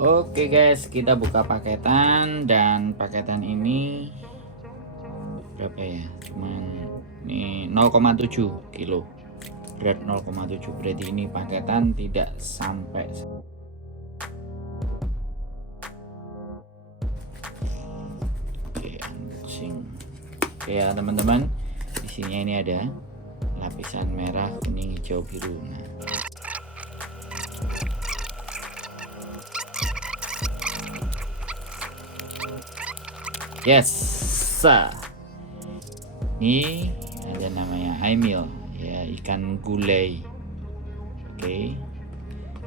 Oke guys, kita buka paketan dan paketan ini berapa ya? Cuman ini 0,7 kilo. Berat 0,7. Berarti ini paketan tidak sampai. Oke, unboxing. Oke ya teman-teman. Isinya ini ada lapisan merah, kuning, hijau, biru. Nah, yes, ini ada namanya Aimil ya, ikan gulai. Oke,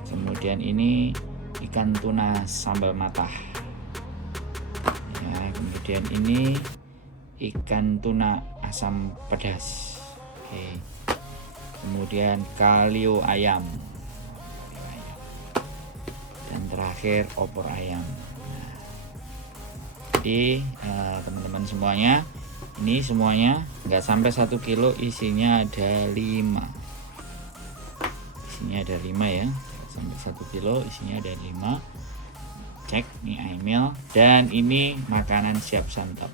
kemudian ini ikan tuna sambal matah ya, kemudian ini ikan tuna asam pedas. Oke, kemudian kalio ayam, dan terakhir opor ayam. Jadi teman-teman semuanya, ini semuanya nggak sampai 1 kilo, isinya ada 5. Isinya ada 5 ya, nggak sampai 1 kilo, isinya ada 5. Cek nih Aimil, dan ini makanan siap santap.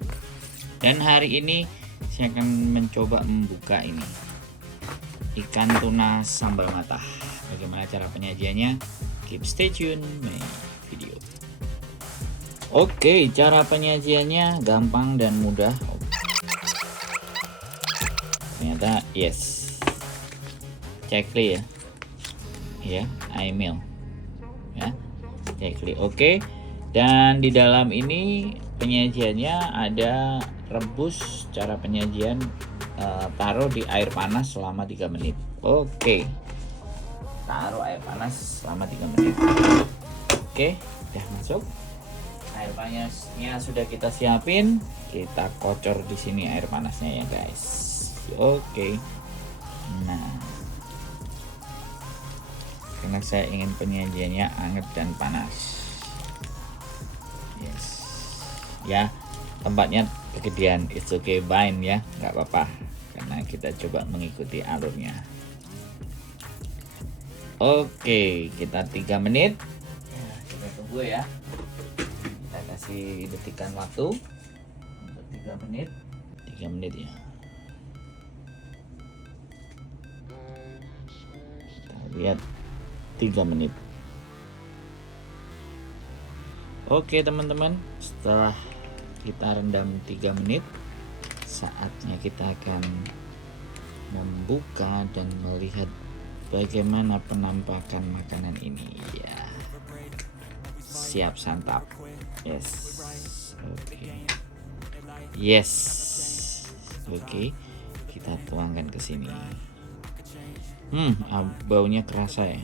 Dan hari ini saya akan mencoba membuka ini ikan tuna sambal matah. Bagaimana cara penyajiannya? Keep stay tune my video. Oke, cara penyajiannya gampang dan mudah. Ternyata yes, cekli ya, ya Aimil ya, cekli. Oke, dan di dalam ini penyajiannya ada rebus. Cara penyajian taruh di air panas selama 3 menit. Oke, taruh air panas selama 3 menit. Oke, udah masuk. Air panasnya sudah kita siapin, kita kocor di sini air panasnya ya guys. Oke, nah karena saya ingin penyajiannya hangat dan panas, yes ya, tempatnya kegedean, it's okay, fine ya, nggak apa-apa, karena kita coba mengikuti alurnya. Oke, kita 3 menit ya, kita tunggu ya. Kasih detikan waktu untuk 3 menit. 3 menit ya, kita lihat 3 menit. Oke teman-teman, setelah kita rendam 3 menit, saatnya kita akan membuka dan melihat bagaimana penampakan makanan ini ya. Siap santap. Yes, oke. Yes, oke. Kita tuangkan ke sini. Baunya kerasa ya.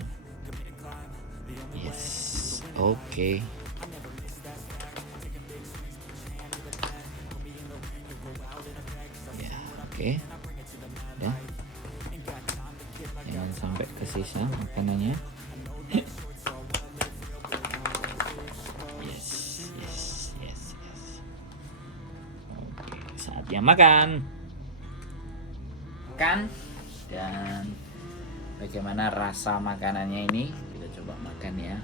Yes, oke. Ya, oke. Udah. Jangan sampai kesisa makanannya. Saatnya makan dan bagaimana rasa makanannya ini, kita coba makan ya.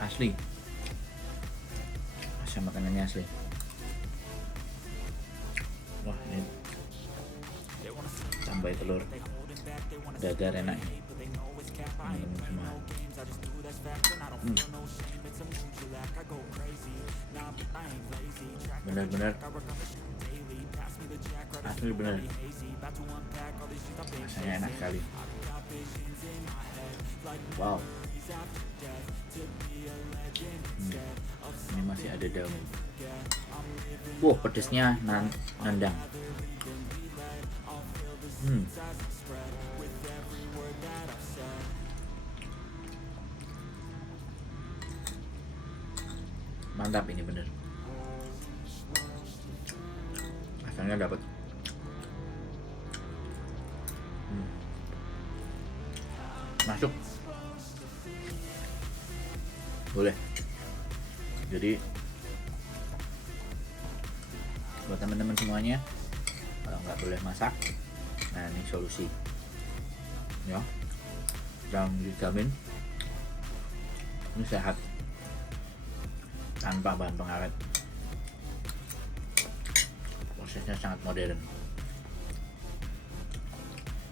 Asli, rasa makanannya asli. Wah, ini tambah telur dadar enak ya. Benar-benar asli, benar, rasanya enak sekali. Wow, ini masih ada daun. Pedesnya nendang. Mantap ini, bener, rasanya dapat. Masuk, boleh. Jadi buat teman-teman semuanya. Kalau nggak boleh masak, nah ini solusi ya, dan dijamin ini sehat tanpa bahan pengawet. Prosesnya sangat modern.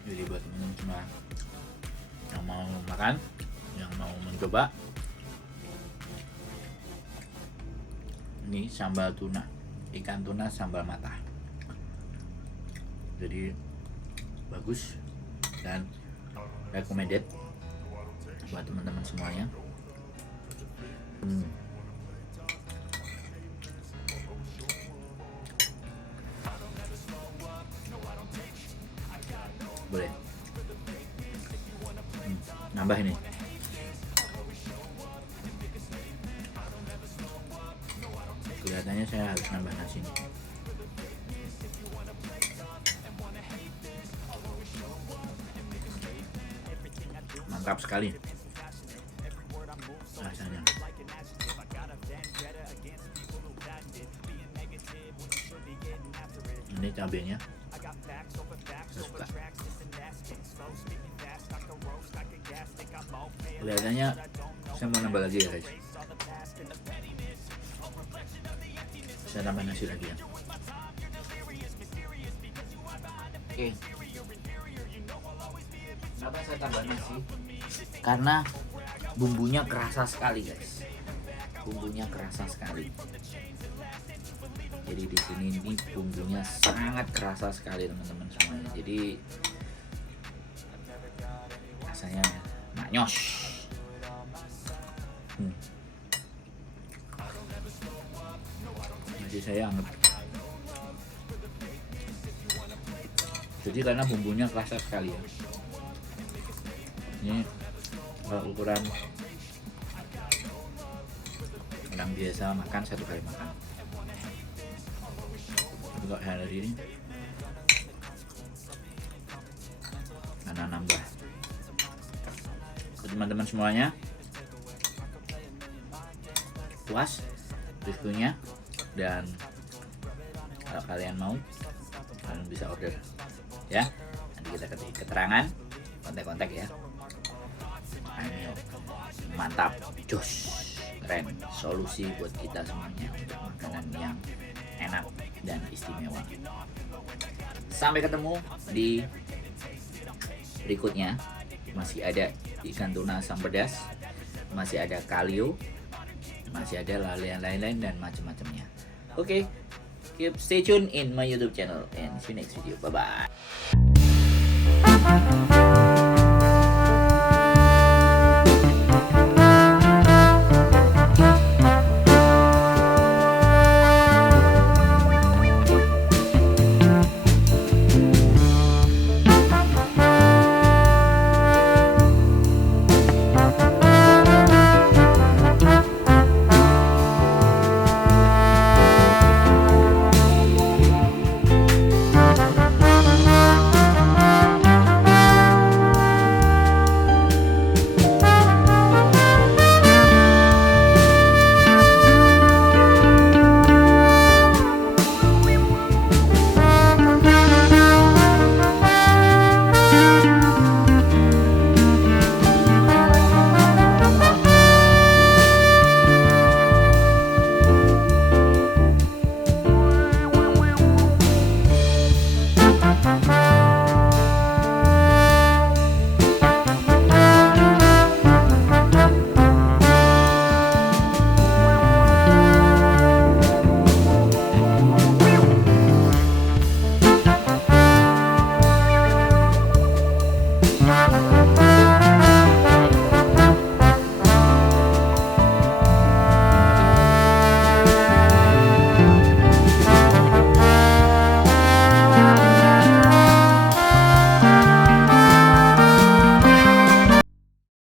Jadi buat teman-teman semua yang mau makan, yang mau mencoba, ini sambal tuna, ikan tuna sambal mata. Jadi bagus dan recommended buat teman-teman semuanya. Boleh nambah ini. Kelihatannya saya harus nambah nasi nih. Mantap sekali rasanya. Ini cabenya saya suka. Kelihatannya saya mau nambah lagi ya guys. Saya tambah nasi lagi ya. Oke. Kenapa saya tambah nasi? Karena bumbunya kerasa sekali guys. Bumbunya kerasa sekali. Jadi di sini ini bumbunya sangat kerasa sekali teman-teman semuanya. Jadi rasanya maknyos. Jadi saya anggap. Jadi karena bumbunya kerasa sekali ya. Ini kalau ukuran orang biasa makan satu kali makan. Kalau saya dari ini karena nambah. Teman-teman semuanya puas reviewnya, dan kalau kalian mau kalian bisa order ya. Nanti kita ketik keterangan, kontak-kontak ya. Ayo, mantap, jos, keren, solusi buat kita semuanya untuk makanan yang enak dan istimewa. Sampai ketemu di berikutnya. Masih ada ikan tuna asam pedas, masih ada kalio, masih ada lain-lain dan macam-macamnya. Oke, keep stay tune in my YouTube channel and see you next video. Bye bye.